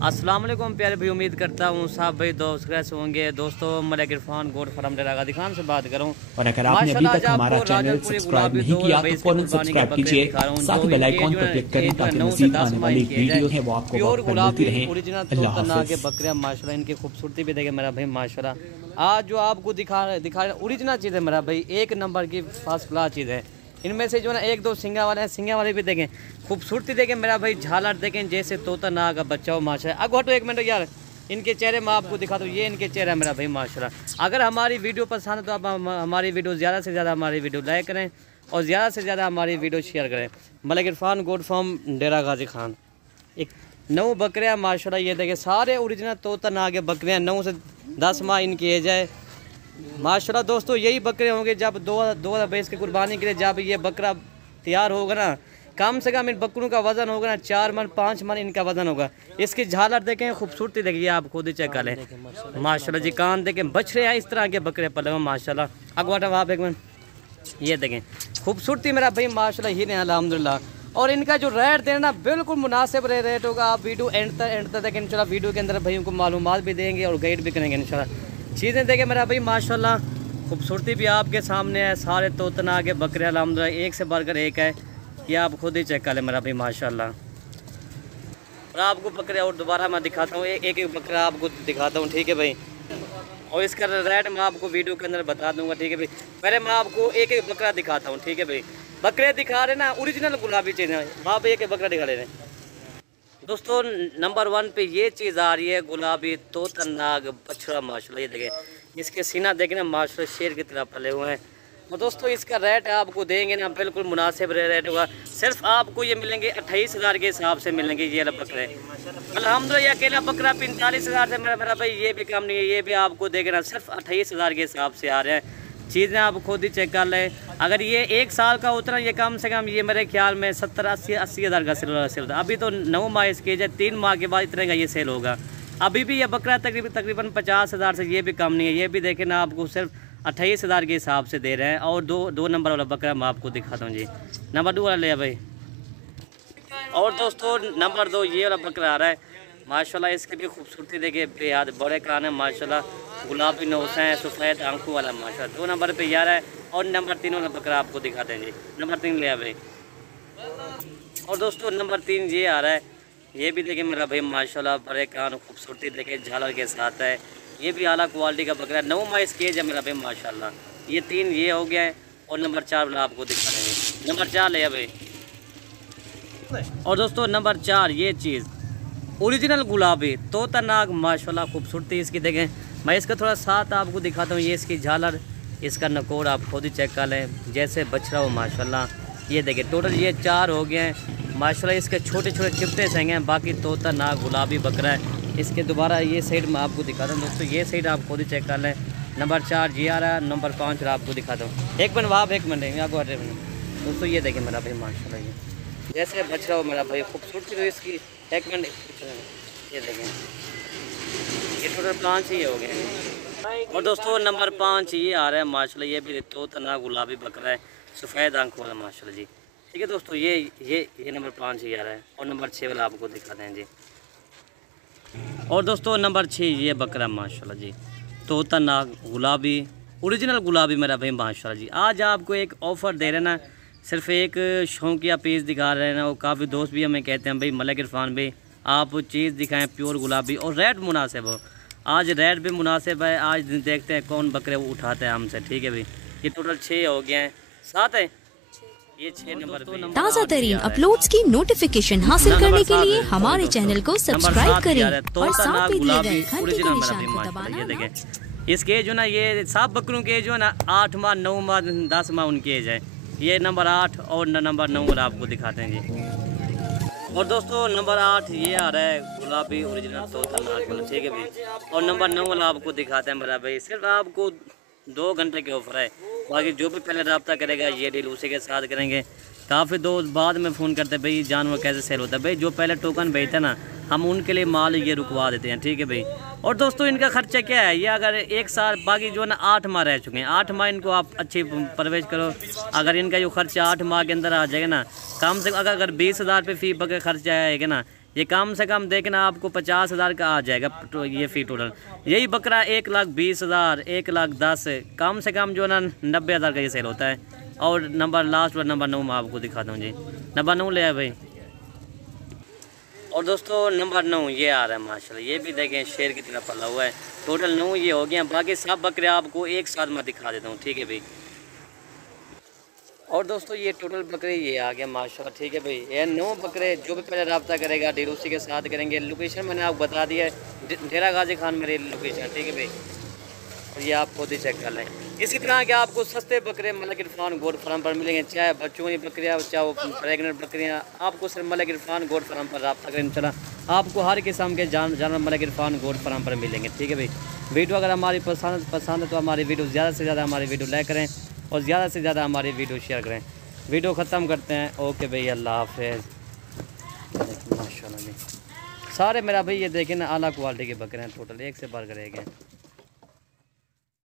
अस्सलाम वालेकुम प्यारे भाई, उम्मीद करता हूँ सब भाई दोस्त कैसे होंगे। दोस्तों मैं इरफान गोड फरम डेरा गाजी खान से बात करूँ। और अगर आपने अभी तक हमारा चैनल सब्सक्राइब नहीं किया तो फौरन सब्सक्राइब कीजिए, साथ ही बेल आइकॉन पर क्लिक करें ताकि मज़ीद आने वाली वीडियो है वो आपको वक्त पर मिलती रहे। अल्लाह हाफ़िज़। बकरियाँ माशाल्लाह, इनकी खूबसूरती भी देखे मेरा भाई माशाल्लाह। आज जो आपको दिखा ओरिजिनल चीज़ है मेरा भाई, एक नंबर की फर्स्ट क्लास चीज़ है। इनमें से जो ना एक दो सिंगा वाले हैं, सिंगा वाले भी देखें, खूबसूरती देखें मेरा भाई, झालर देखें जैसे तोता नाग का बच्चा हो माशाल्लाह। अब हटो एक मिनट यार, इनके चेहरे मैं आपको दिखा दूँ, ये इनके चेहरा मेरा भाई माशाल्लाह। अगर हमारी वीडियो पसंद है तो आप हमारी वीडियो ज़्यादा से ज़्यादा हमारी वीडियो लाइक करें और ज़्यादा से ज़्यादा हमारी वीडियो शेयर करें। मलिक इरफान गोड फार्म डेरा गाजी खान। एक 9 बकरियाँ माशाल्लाह, ये देखें सारे ओरिजिनल तोता नाग के बकरियाँ, 9 से 10 माह इनकी एज है माशाल्लाह। दोस्तों यही बकरे होंगे जब दो भैंस की कुर्बानी के लिए जब ये बकरा तैयार होगा ना, कम से कम इन बकरों का वज़न होगा ना 4 मन 5 मन इनका वज़न होगा। इसकी झालर देखें, खूबसूरती देखिए, आप खुद ही चेक कर लें माशाल्लाह जी। कान देखें, बछड़े हैं इस तरह के बकरे पले माशाल्लाह। अगवाटा आप एक मिनट ये देखें, खूबसूरती मेरा भाई माशाल्लाह ही नहीं अल्हम्दुलिल्लाह। और इनका जो रेट देना बिल्कुल मुनासिब रेट होगा। आप वीडियो एंड तक देखें इंशाल्लाह, वीडियो के अंदर भाइयों को मालूमात भी देंगे और गाइड भी करेंगे इंशाल्लाह। चीज़ें देखें मेरा भाई माशाल्लाह, खूबसूरती भी आपके सामने है। सारे तोतना के बकरे अल्हम्दुलिल्लाह एक से बढ़कर एक है, ये आप खुद ही चेक कर लें मेरा भाई माशाल्लाह। और आपको बकरे और दोबारा मैं दिखाता हूँ, एक बकरा आपको दिखाता हूँ, ठीक है भाई। और इसका रेट मैं आपको वीडियो के अंदर बता दूंगा, ठीक है भाई। पहले मैं आपको एक बकरा दिखाता हूँ, ठीक है भाई। बकरे दिखा रहे ना ओरिजिनल गुलाबी चीज़ है, वहाँ पर एक बकरा दिखा रहे हैं दोस्तों। नंबर 1 पे ये चीज़ आ रही है गुलाबी तोता नाग बछड़ा माशाल्लाह। ये देखें, इसके सीना देखें ना माशाल्लाह, शेर की तरह पले हुए हैं। और दोस्तों इसका रेट आपको देंगे ना बिल्कुल मुनासिब रेट होगा। सिर्फ आपको ये मिलेंगे 28,000 के हिसाब से मिलेंगे ये बकरे अल्हम्दुलिल्लाह। ये अकेला बकरा 45,000 से मेरा भाई ये भी कम नहीं है, ये भी आपको देंगे ना सिर्फ 28,000 के हिसाब से आ रहे हैं। चीज़ें आप खुद ही चेक कर लें। अगर ये 1 साल का उतना, ये कम से कम ये मेरे ख्याल में 70-80 हज़ार का सेल था। अभी तो 9 माह इसकी एज है, 3 माह के बाद इतने का ये सेल होगा। अभी भी ये बकरा तकरीबन 50,000 से ये भी कम नहीं है। ये भी देखें ना, आपको सिर्फ 28,000 के हिसाब से दे रहे हैं। और दो नंबर वाला बकरा मैं आपको दिखाता हूँ जी, नंबर 2 वाला ले भाई। और दोस्तों नंबर 2 ये वाला बकरा आ रहा है माशाल्लाह। इसकी भी खूबसूरती देखिए, बेहद बड़े कान है माशाल्लाह, गुलाबी नौस हैं, सफ़ेद आंखों वाला माशाल्लाह। 2 नंबर पे यार है। और नंबर 3 वाला बकरा आपको दिखाते हैं जी, नंबर 3 ले भाई। और दोस्तों नंबर 3 ये आ रहा है, ये भी देखिए मेरा भाई माशाल्लाह, बड़े कान, खूबसूरती देखिए, झालर के साथ है। ये भी आला क्वालिटी का बकरा है, 9 माह इसकी एज है मेरा भाई माशाल्लाह। ये 3 ये हो गया है। और नंबर 4 वाला आपको दिखा देंगे, नंबर 4 ले भाई। और दोस्तों नंबर 4 ये चीज़ ओरिजिनल गुलाबी तोता नाग माशाल्लाह, खूबसूरती इसकी देखें। मैं इसका थोड़ा साथ आपको दिखाता हूँ, ये इसकी झालर, इसका नकोर आप खुद ही चेक कर लें, जैसे बछड़ा हो माशाल्लाह। ये देखें टोटल ये 4 हो गए हैं माशाल्लाह। इसके छोटे छोटे चिपटे सेंगे हैं, बाकी तोता नाग गुलाबी बकरा है। इसके दोबारा ये साइड में आपको दिखाता हूँ दोस्तों, ये साइड आप खुद ही चेक कर लें। नंबर 4 जी आ रहा है, नंबर 5 आपको दिखाता हूँ। एक मिनट वहाँ, एक मिनट आपको हटे मिनट दोस्तों। ये देखें मेरा भाई माशाल्लाह, ये जैसे बछड़ा हो मेरा भाई, खूबसूरती तो इसकी। एक मिनट ये देखें, ये टोटल 5 ही हो गए। और दोस्तों नंबर 5 ये आ रहा है माशाल्लाह, ये भी तोता नाग गुलाबी बकरा है, सफ़ेद आंखों वाला माशाल्लाह जी। ठीक है दोस्तों, ये नंबर 5 ही आ रहा है। और नंबर 6 वाला आपको दिखाते हैं जी। और दोस्तों नंबर 6 ये बकरा माशाल्लाह जी, तोता नाग गुलाबी, ओरिजिनल गुलाबी मेरा भाई माशाल्लाह जी। आज आपको एक ऑफ़र दे रहे ना, सिर्फ एक शौकिया पीस दिखा रहे हैं ना। वो काफ़ी दोस्त भी हमें कहते हैं भाई मलिक इरफान भाई आप चीज़ दिखाएं प्योर गुलाबी और रेट मुनासिब हो। आज रेट भी मुनासिब है, आज देखते हैं कौन बकरे वो उठाते हैं हमसे, ठीक है भाई। ये टोटल 6 हो गए हैं, 7 है, ये 6 नंबर। ताज़ा तरीन अपलोड्स की नोटिफिकेशन हासिल करने के लिए हमारे चैनल को सब्सक्राइब करें और साथ में दिए गए घंटी के निशान को दबाना। ये देखें इसके जो ना, ये सब बकरों के जो ना 8 माह 9 माह 10 माह उनकी एज है। ये नंबर 8 और नंबर 9 वाला आपको दिखाते हैं जी। और दोस्तों नंबर 8 ये आ रहा है गुलाबी ओरिजिनल तोता नाग वाला, ठीक है भाई। और नंबर 9 वाला आपको दिखाते हैं मेरा भाई। सिर्फ आपको 2 घंटे के ऑफर है, बाकी जो भी पहले रब्ता करेगा ये डील उसी के साथ करेंगे। काफ़ी दोस्त बाद में फ़ोन करते हैं भाई जानवर कैसे सेल होता है। भाई जो पहले टोकन भेजते हैं ना, हम उनके लिए माल ये रुकवा देते हैं, ठीक है भाई। और दोस्तों इनका खर्चा क्या है, ये अगर 1 साल, बाकी जो है ना 8 माह रह चुके हैं, 8 माह इनको आप अच्छी परवरिश करो। अगर इनका जो खर्चा 8 माह के अंदर आ जाएगा ना, कम से कम अगर 20,000 रुपये फ़ी बकरे खर्चा आएगा ना, ये कम से कम देखना आपको 50,000 का आ जाएगा ये फी टोटल। यही बकरा 1,20,000, 1,10,000 कम से कम जो है ना 90,000 का ये सेल होता है। और नंबर लास्ट और नंबर 9 मैं आपको दिखाता हूँ जी। नंबर 9 ले आए भाई। और दोस्तों नंबर 9 ये आ रहा है माशाल्लाह, ये भी देखें शेर की तरह पला हुआ है। टोटल 9 ये हो गया, बाकी सब बकरे आपको एक साथ मैं दिखा देता हूँ, ठीक है भाई। और दोस्तों ये टोटल बकरे ये आ गया माशाल्लाह, ठीक है भाई। ये 9 बकरे जो भी पहले रब्ता करेगा डील उसी के साथ करेंगे। लोकेशन मैंने आपको बता दिया है, डेरा गाजी खान मेरी लोकेशन, ठीक है भाई। और ये आप खुद ही चेक कर लें। इसी तरह के आपको सस्ते बकरे मलिक इरफान गोट फार्म पर मिलेंगे, चाहे बच्चों की बकरियाँ चाहे वो प्रेगनेंट बकरियाँ, आपको सिर्फ मलिक इरफान गोट फार्म पर रब्ता करें। चला आपको हर किस्म के जानवर मलिक इरफान गोट फार्म पर मिलेंगे, ठीक है भाई। वीडियो अगर हमारी पसंद है तो हमारी वीडियो ज़्यादा से ज़्यादा हमारी वीडियो लाइक करें और ज़्यादा से ज़्यादा हमारी वीडियो शेयर करें। वीडियो ख़त्म करते हैं, ओके भाई, अल्लाह हाफिज़। माशाल्लाह जी सारे मेरा भाई ये देखें ना आला क्वालिटी के बकरे हैं, टोटल एक से बढ़ कर एक हैं।